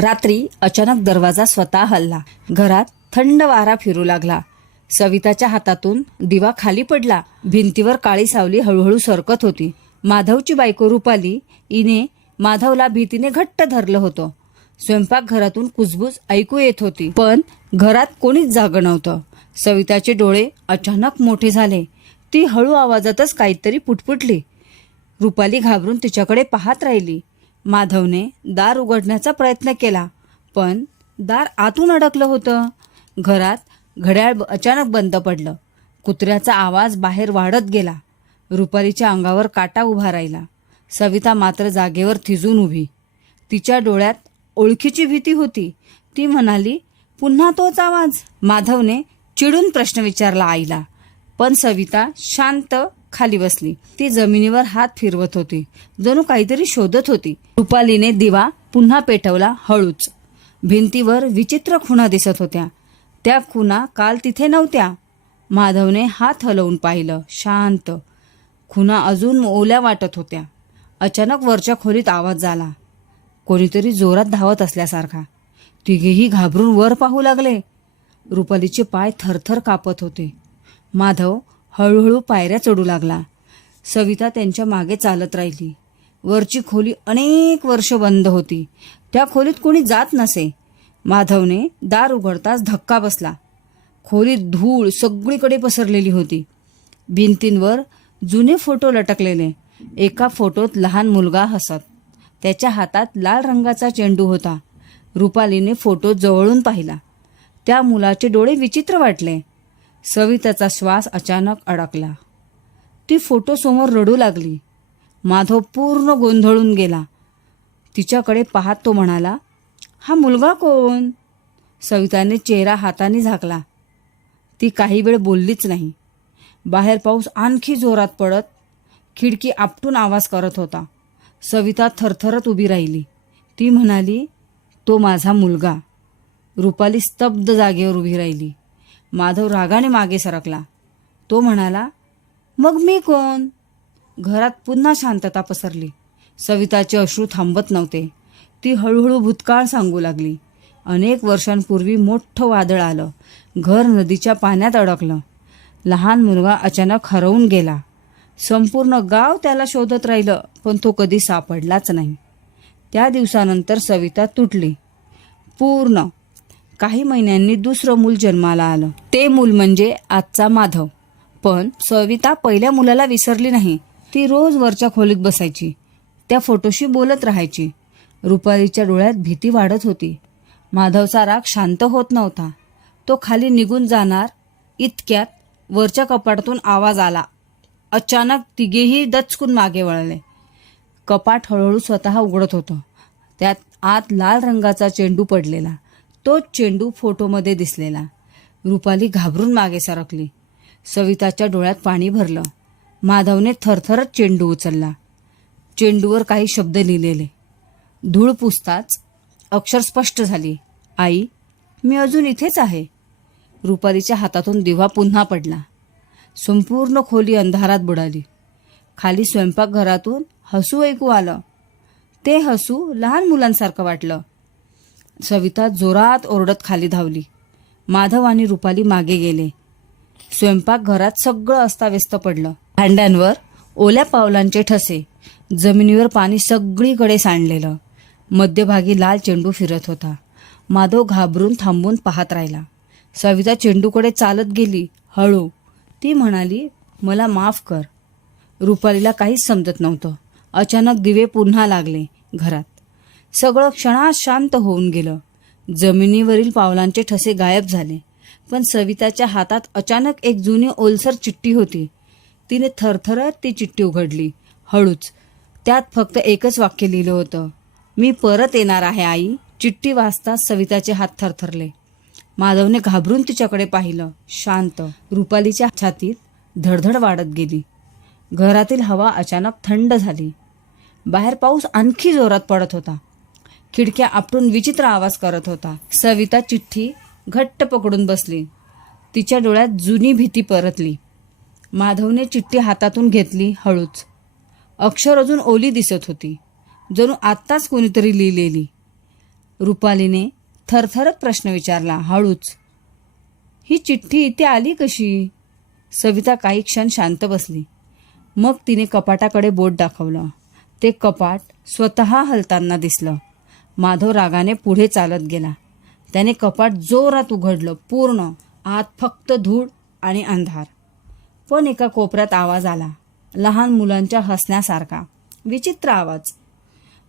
रात्री अचानक दरवाजा स्वतः हलला. घरात थंड वारा फिरू लागला. सविताच्या हातातून दिवा खाली पडला. भिंतीवर काळी सावली हळूहळू सरकत होती. माधवची बायको रुपाली हिने माधवला भीतीने घट्ट धरलं होतं. स्वयंपाकघरातून कुजबूज ऐकू येत होती, पण घरात कोणीच जागं नव्हतं. सविताचे डोळे अचानक मोठे झाले. ती हळू आवाजातच काहीतरी पुटपुटली. रुपाली घाबरून तिच्याकडे पाहत राहिली. माधवने दार उघडण्याचा प्रयत्न केला, पण दार आतून अडकलं होतं. घरात घड्याळ अचानक बंद पडलं. कुत्र्याचा आवाज बाहेर वाढत गेला. रुपालीच्या अंगावर काटा उभा राहिला. सविता मात्र जागेवर थिजून उभी. तिच्या डोळ्यात ओळखीची भीती होती. ती म्हणाली, पुन्हा तोच आवाज. माधवने चिडून प्रश्न विचारला आईला, पण सविता शांत खाली बसली. ती जमिनीवर हात फिरवत होती, जणू काहीतरी शोधत होती. रुपालीने दिवा पुन्हा पेटवला. हळूच भिंतीवर विचित्र खुणा दिसत होत्या. त्या खुणा काल तिथे नव्हत्या. माधवने हात हलवून पाहिलं. शांत. खुणा अजून ओल्या वाटत होत्या. अचानक वरच्या खोलीत आवाज झाला, कोणीतरी जोरात धावत असल्यासारखा. तिघेही घाबरून वर पाहू लागले. रुपालीचे पाय थरथर कापत होते. माधव हळूहळू पायऱ्या चढू लागला. सविता त्यांच्या मागे चालत राहिली. वरची खोली अनेक वर्ष बंद होती. त्या खोलीत कोणी जात नसे. माधवने दार उघडताच धक्का बसला. खोलीत धूळ सगळीकडे पसरलेली होती. भिंतींवर जुने फोटो लटकलेले. एका फोटोत लहान मुलगा हसत. त्याच्या हातात लाल रंगाचा चेंडू होता. रुपालीने फोटो जवळून पाहिला. त्या मुलाचे डोळे विचित्र वाटले. सविताचा श्वास अचानक अडकला. ती फोटो समोर रडू लागली. माधव पूर्ण गोंधळून गेला. तिच्याकडे पाहत तो म्हणाला, हा मुलगा कोण? सविताने चेहरा हाताने झाकला. ती काही वेळ बोललीच नाही. बाहेर पाऊस आणखी जोरात पडत खिडकी आपटून आवाज करत होता. सविता थरथरत उभी राहिली. ती म्हणाली, तो माझा मुलगा. रुपाली स्तब्ध जागेवर उभी राहिली. माधव रागाने मागे सरकला. तो म्हणाला, मग मी कोण? घरात पुन्हा शांतता पसरली. सविताचे अश्रू थांबत नव्हते. ती हळूहळू भूतकाळ सांगू लागली. अनेक वर्षांपूर्वी मोठं वादळ आलं. घर नदीच्या पाण्यात अडकलं. लहान मुलगा अचानक हरवून गेला. संपूर्ण गाव त्याला शोधत राहिलं, पण तो कधी सापडलाच नाही. त्या दिवसानंतर सविता तुटली पूर्ण. काही महिन्यांनी दुसरं मूल जन्माला आलं. ते मूल म्हणजे आजचा माधव. पण सविता पहिल्या मुलाला विसरली नाही. ती रोज वरच्या खोलीत बसायची. त्या फोटोशी बोलत राहायची. रुपालीच्या डोळ्यात भीती वाढत होती. माधवचा राग शांत होत नव्हता. तो खाली निघून जाणार इतक्यात वरच्या कपाटातून आवाज आला. अचानक तिघेही दचकून मागे वळले. कपाट हळूहळू स्वतः उघडत होतं. त्यात आत लाल रंगाचा चेंडू पडलेला. तोच चेंडू फोटोमध्ये दिसलेला. रुपाली घाबरून मागे सरकली. सविताच्या डोळ्यात पाणी भरलं. माधवने थरथरत चेंडू उचलला. चेंडूवर काही शब्द लिहिलेले. धूळ पुसताच अक्षर स्पष्ट झाली. आई, मी अजून इथेच आहे. रुपालीच्या हातातून दिवा पुन्हा पडला. संपूर्ण खोली अंधारात बुडाली. खाली स्वयंपाकघरातून हसू ऐकू आलं. ते हसू लहान मुलांसारखं वाटलं. सविता जोरात ओरडत खाली धावली. माधव आणि रुपाली मागे गेले. स्वयंपाकघरात सगळं अस्ताव्यस्त पडलं. भांड्यांवर ओल्या पावलांचे ठसे. जमिनीवर पाणी सगळीकडे सांडलेलं. मध्यभागी लाल चेंडू फिरत होता. माधव घाबरून थांबून पाहत राहिला. सविता चेंडूकडे चालत गेली. हळू. ती म्हणाली, मला माफ कर. रुपालीला काहीच समजत नव्हतं. अचानक दिवे पुन्हा लागले. घरात सगळं क्षणात शांत होऊन गेलं. जमिनीवरील पावलांचे ठसे गायब झाले. पण सविताच्या हातात अचानक एक जुनी ओलसर चिठ्ठी होती. तिने थरथरत ती चिठ्ठी उघडली. हळूच. त्यात फक्त एकच वाक्य लिहिलं होतं, मी परत येणार आहे आई. चिठ्ठी वाचताच सविताचे हात थरथरले. माधवने घाबरून तिच्याकडे पाहिलं. शांत. रुपालीच्या छातीत धडधड वाढत गेली. घरातील हवा अचानक थंड झाली. बाहेर पाऊस आणखी जोरात पडत होता. खिडक्या आपटून विचित्र आवाज करत होता. सविता चिठ्ठी घट्ट पकडून बसली. तिच्या डोळ्यात जुनी भीती परतली. माधवने चिठ्ठी हातातून घेतली. हळूच. अक्षर अजून ओली दिसत होती, जणू आत्ताच कोणीतरी लिहिलेली. रुपालीने थरथरत प्रश्न विचारला, हळूच. ही चिठ्ठी इथे आली कशी? सविता काही क्षण शांत बसली. मग तिने कपाटाकडे बोट दाखवलं. ते कपाट स्वतः हलताना दिसलं. माधव रागाने पुढे चालत गेला. त्याने कपाट जोरात उघडलं. पूर्ण आत फक्त धूळ आणि अंधार. पण एका कोपऱ्यात आवाज आला, लहान मुलांच्या हसण्यासारखा, विचित्र आवाज.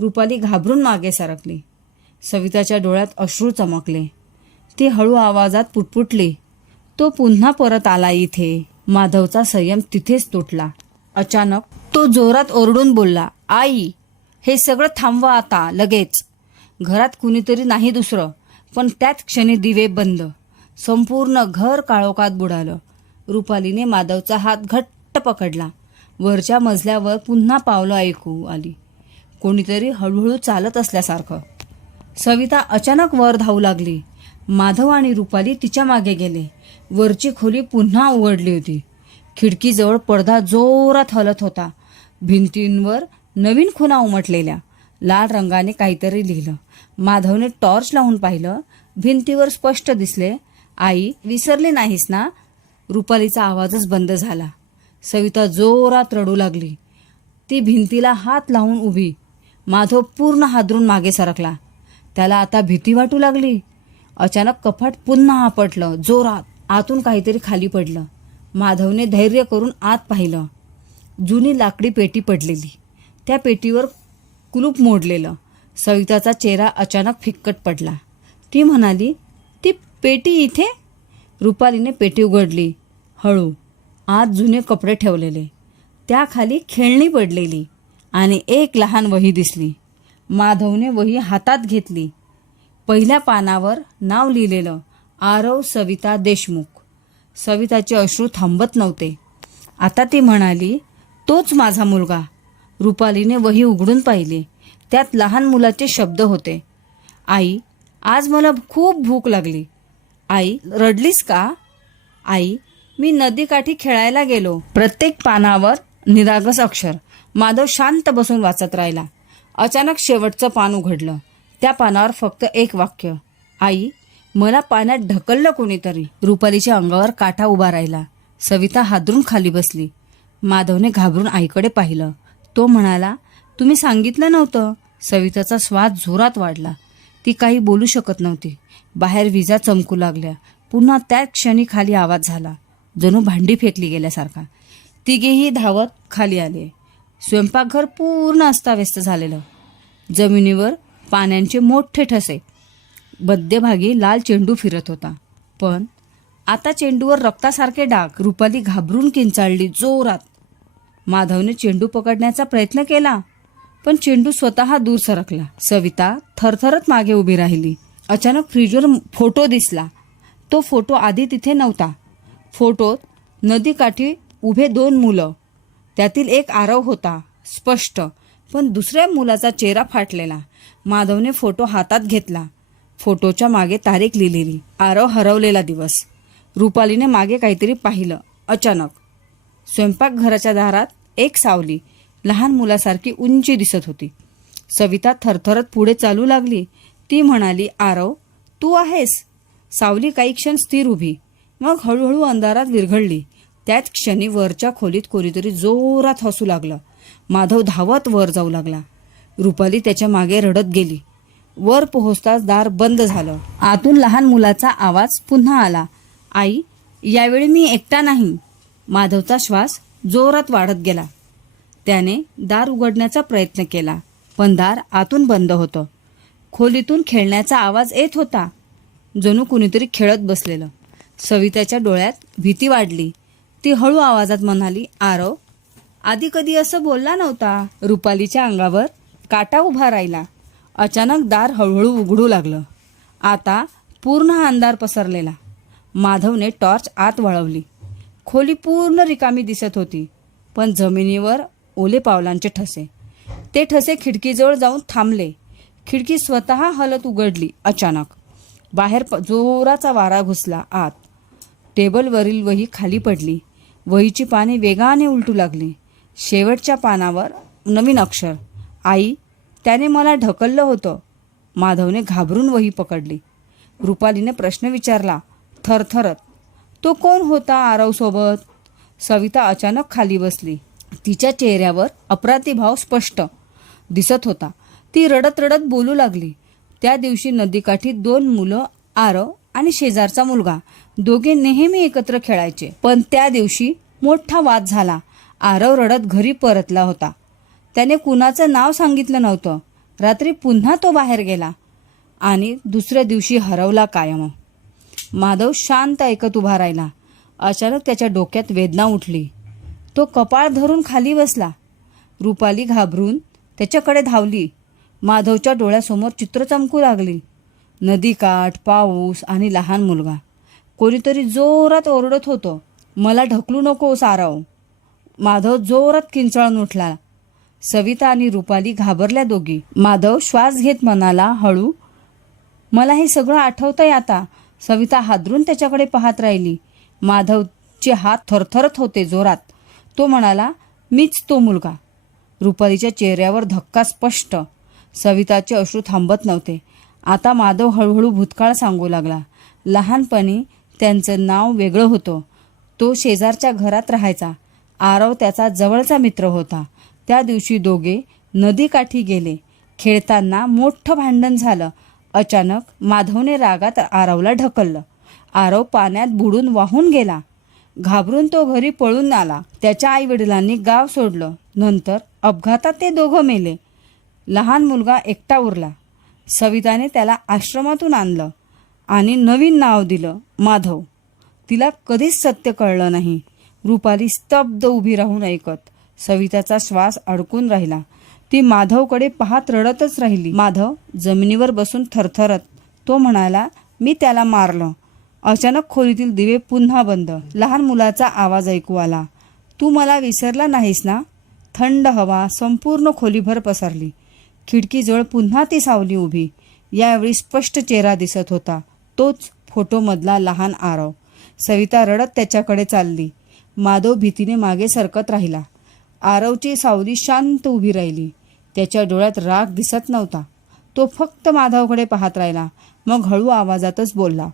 रुपाली घाबरून मागे सरकली. सविताच्या डोळ्यात अश्रू चमकले. ती हळू आवाजात पुटपुटली, तो पुन्हा परत आला इथे. माधवचा संयम तिथेच तुटला. अचानक तो जोरात ओरडून बोलला, आई, हे सगळं थांबवा आता, लगेच. घरात कुणीतरी नाही दुसरं. पण त्याच क्षणी दिवे बंद. संपूर्ण घर काळोखात बुडालं. रुपालीने माधवचा हात घट्ट पकडला. वरच्या मजल्यावर पुन्हा पावलं ऐकू आली, कोणीतरी हळूहळू चालत असल्यासारखं. सविता अचानक वर धावू लागली. माधव आणि रुपाली तिच्या मागे गेले. वरची खोली पुन्हा उघडली होती. खिडकीजवळ पडदा जोरात हलत होता. भिंतींवर नवीन खुणा उमटलेल्या. लाल रंगाने काहीतरी लिहिलं. माधवने टॉर्च लावून पाहिलं. भिंतीवर स्पष्ट दिसले, आई, विसरली नाहीस ना? रुपालीचा आवाजच बंद झाला. सविता जोरात रडू लागली. ती भिंतीला हात लावून उभी. माधव पूर्ण हादरून मागे सरकला. त्याला आता भीती वाटू लागली. अचानक कपाट पुन्हा आपटलं जोरात. आतून काहीतरी खाली पडलं. माधवने धैर्य करून आत पाहिलं. जुनी लाकडी पेटी पडलेली. त्या पेटीवर कुलूप मोडलेलं. सविताचा चेहरा अचानक फिक्कट पडला. ती म्हणाली, ती पेटी इथे? रुपालीने पेटी उघडली. हळू. आत जुने कपडे ठेवलेले. त्याखाली खेळणी पडलेली आणि एक लहान वही दिसली. माधवने वही हातात घेतली. पहिल्या पानावर नाव लिहिलेलं, आरव सविता देशमुख. सविताचे अश्रू थांबत नव्हते. आता ती म्हणाली, तोच माझा मुलगा. रुपालीने वही उघडून पाहिली. त्यात लहान मुलाचे शब्द होते, आई, आज मला खूप भूक लागली. आई, रडलीस का? आई, मी नदीकाठी खेळायला गेलो. प्रत्येक पानावर निरागस अक्षर. माधव शांत बसून वाचत राहिला. अचानक शेवटचं पान उघडलं. त्या पानावर फक्त एक वाक्य, आई, मला पाण्यात ढकललं कोणीतरी. रुपालीच्या अंगावर काटा उभा राहिला. सविता हादरून खाली बसली. माधवने घाबरून आईकडे पाहिलं. तो म्हणाला, तुम्ही सांगितलं नव्हतं. सविताचा श्वास जोरात वाढला. ती काही बोलू शकत नव्हती. बाहेर विजा चमकू लागल्या. पुन्हा त्याच क्षणी खाली आवाज झाला, जणू भांडी फेकली गेल्यासारखा. तिघेही धावत खाली आले. स्वयंपाकघर पूर्ण अस्ताव्यस्त झालेलं. जमिनीवर पाण्याचे मोठे ठसे. मध्यभागी लाल चेंडू फिरत होता. पण आता चेंडूवर रक्तासारखे डाग. रुपाली घाबरून किंचाळली जोरात. माधवने चेंडू पकडण्याचा प्रयत्न केला, पण चेंडू स्वतः दूर सरकला. सविता थरथरत मागे उभी राहिली. अचानक फ्रीजवर फोटो दिसला. तो फोटो आधी तिथे नव्हता. फोटोत नदीकाठी उभे दोन मुलं. त्यातील एक आरव होता स्पष्ट, पण दुसऱ्या मुलाचा चेहरा फाटलेला. माधवने फोटो हातात घेतला. फोटोच्या मागे तारीख लिहिलेली, आरव हरवलेला दिवस. रुपालीने मागे काहीतरी पाहिलं. अचानक स्वयंपाकघराच्या दारात एक सावली लहान मुलासारखी उंची दिसत होती. सविता थरथरत पुढे चालू लागली. ती म्हणाली, आरव, तू आहेस? सावली काही क्षण स्थिर उभी, मग हळूहळू अंधारात विरघळली. त्याच क्षणी वरच्या खोलीत कोणीतरी जोरात हसू लागलं. माधव धावत वर जाऊ लागला. रुपाली त्याच्या मागे रडत गेली. वर पोहोचताच दार बंद झालं. आतून लहान मुलाचा आवाज पुन्हा आला, आई, यावेळी मी एकटा नाही. माधवचा श्वास जोरात वाढत गेला. त्याने दार उघडण्याचा प्रयत्न केला, पण दार आतून बंद होतं. खोलीतून खेळण्याचा आवाज येत होता, जणू कुणीतरी खेळत बसलेलं. सविताच्या डोळ्यात भीती वाढली. ती हळू आवाजात म्हणाली, आरव, आधी कधी असं बोलला नव्हता. रुपालीच्या अंगावर काटा उभा राहिला. अचानक दार हळूहळू उघडू लागलं. आता पूर्ण अंधार पसरलेला. माधवने टॉर्च आत वळवली. खोली पूर्ण रिकामी दिसत होती, पण जमिनीवर ओले पावलांचे ठसे. ते ठसे खिडकीजवळ जाऊन थांबले. खिडकी स्वतः हलत उघडली. अचानक बाहेर जोराचा वारा घुसला. आत टेबलवरील वही खाली पडली. वहीची पाने वेगाने उलटू लागली. शेवटच्या पानावर नवीन अक्षर, आई, त्याने मला ढकललं होतं. माधवने घाबरून वही पकडली. रुपालीने प्रश्न विचारला थरथरत. तो कोण होता आरवसोबत? सविता अचानक खाली बसली. तिच्या चेहऱ्यावर अपराधीभाव स्पष्ट दिसत होता. ती रडत रडत बोलू लागली. त्या दिवशी नदीकाठी 2 मुलं, आरव आणि शेजारचा मुलगा, दोघे नेहमी एकत्र खेळायचे. पण त्या दिवशी मोठा वाद झाला. आरव रडत घरी परतला होता. त्याने कुणाचं नाव सांगितलं नव्हतं. रात्री पुन्हा तो बाहेर गेला आणि दुसऱ्या दिवशी हरवला कायम. माधव शांत ऐकत उभा राहिला. अचानक त्याच्या डोक्यात वेदना उठली. तो कपाळ धरून खाली बसला. रुपाली घाबरून त्याच्याकडे धावली. माधवच्या डोळ्यासमोर चित्र चमकू लागली. नदीकाठ, पाऊस आणि लहान मुलगा. कोणीतरी जोरात ओरडत होतं, मला ढकलू नकोस आरव. माधव जोरात किंचाळून उठला. सविता आणि रुपाली घाबरल्या दोघी. माधव श्वास घेत म्हणाला, हळू, मला हे सगळं आठवतंय आता. सविता हादरून त्याच्याकडे पाहत राहिली. माधवचे हात थरथरत होते जोरात. तो म्हणाला, मीच तो मुलगा. रुपालीच्या चेहऱ्यावर धक्का स्पष्ट. सविताचे अश्रू थांबत नव्हते. आता माधव हळूहळू भूतकाळ सांगू लागला. लहानपणी त्यांचं नाव वेगळं होतं. तो शेजारच्या घरात राहायचा. आरव त्याचा जवळचा मित्र होता. त्या दिवशी दोघे नदीकाठी गेले. खेळताना मोठं भांडण झालं. अचानक माधवने रागात आरवला ढकललं. आरव पाण्यात बुडून वाहून गेला. घाबरून तो घरी पळून आला. त्याच्या आईवडिलांनी गाव सोडलं. नंतर अपघातात ते दोघं मेले. लहान मुलगा एकटा उरला. सविताने त्याला आश्रमातून आणलं आणि नवीन नाव दिलं, माधव. तिला कधीच सत्य कळलं नाही. रुपाली स्तब्ध उभी राहून ऐकत. सविताचा श्वास अडकून राहिला. ती माधवकडे पाहत रडतच राहिली. माधव जमिनीवर बसून थरथरत. तो म्हणाला, मी त्याला मारलं. अचानक खोलीतील दिवे पुन्हा बंद. लहान मुलाचा आवाज ऐकू आला, तू मला विसरला नाहीस ना? थंड हवा संपूर्ण खोलीभर पसरली. खिडकीजवळ पुन्हा ती सावली उभी. यावेळी स्पष्ट चेहरा दिसत होता. तोच फोटोमधला लहान आरव. सविता रडत त्याच्याकडे चालली. माधव भीतीने मागे सरकत राहिला. आरवची सावली शांत उभी राहिली. त्याच्या डोळ्यात राग दिसत नव्हता. तो फक्त माधवकडे पाहत राहिला. मग हळू आवाजातच बोलला,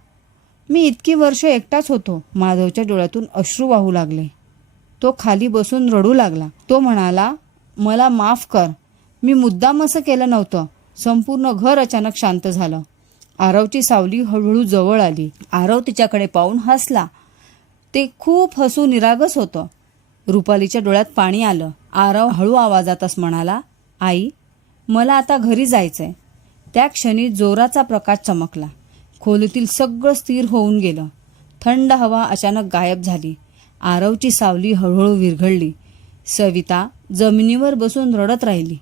मी इतकी वर्ष एकटाच होतो. माधवच्या डोळ्यातून अश्रू वाहू लागले. तो खाली बसून रडू लागला. तो म्हणाला, मला माफ कर. मी मुद्दाम असं केलं नव्हतं. संपूर्ण घर अचानक शांत झालं. आरवची सावली हळूहळू जवळ आली. आरव तिच्याकडे पाहून हसला. ते खूप हसू निरागस होतं. रुपालीच्या डोळ्यात पाणी आलं. आरव हळू आवाजातच म्हणाला, आई, मला आता घरी जायचंय. त्या क्षणी जोराचा प्रकाश चमकला. खोलीतील सगळं स्थिर होऊन गेलं. थंड हवा अचानक गायब झाली. आरवची सावली हळूहळू विरघळली. सविता जमिनीवर बसून रडत राहिली.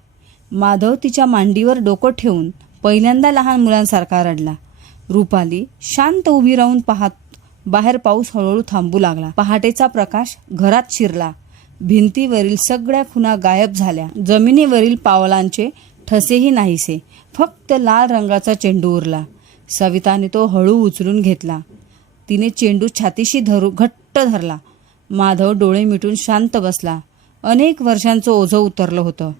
माधव तिच्या मांडीवर डोकं ठेवून पहिल्यांदा लहान मुलांसारखा रडला. रुपाली शांत उभी राहून पाहत. बाहेर पाऊस हळूहळू थांबू लागला. पहाटेचा प्रकाश घरात शिरला. भिंतीवरील सगळ्या खुणा गायब झाल्या. जमिनीवरील पावलांचे ठसेही नाहीसे. फक्त लाल रंगाचा चेंडू उरला. सविताने तो हळू उचलून घेतला. तिने चेंडू छातीशी घट्ट धरला. माधव डोळे मिटून शांत बसला. अनेक वर्षांचं ओझं उतरलं होतं.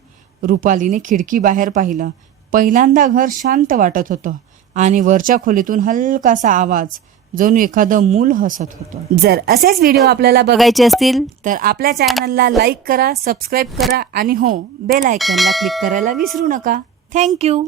रुपालीने खिडकी बाहेर पाहिलं. पहिल्यांदा घर शांत वाटत होतं आणि वरच्या खोलीतून हलकासा आवाज, जणू एखादं मूल हसत होतं. जर असेच व्हिडिओ आपल्याला बघायचे असतील तर आपल्या चॅनलला लाईक करा, सबस्क्राईब करा आणि हो, बेल आयकॉनला क्लिक करायला विसरू नका. थँक्यू.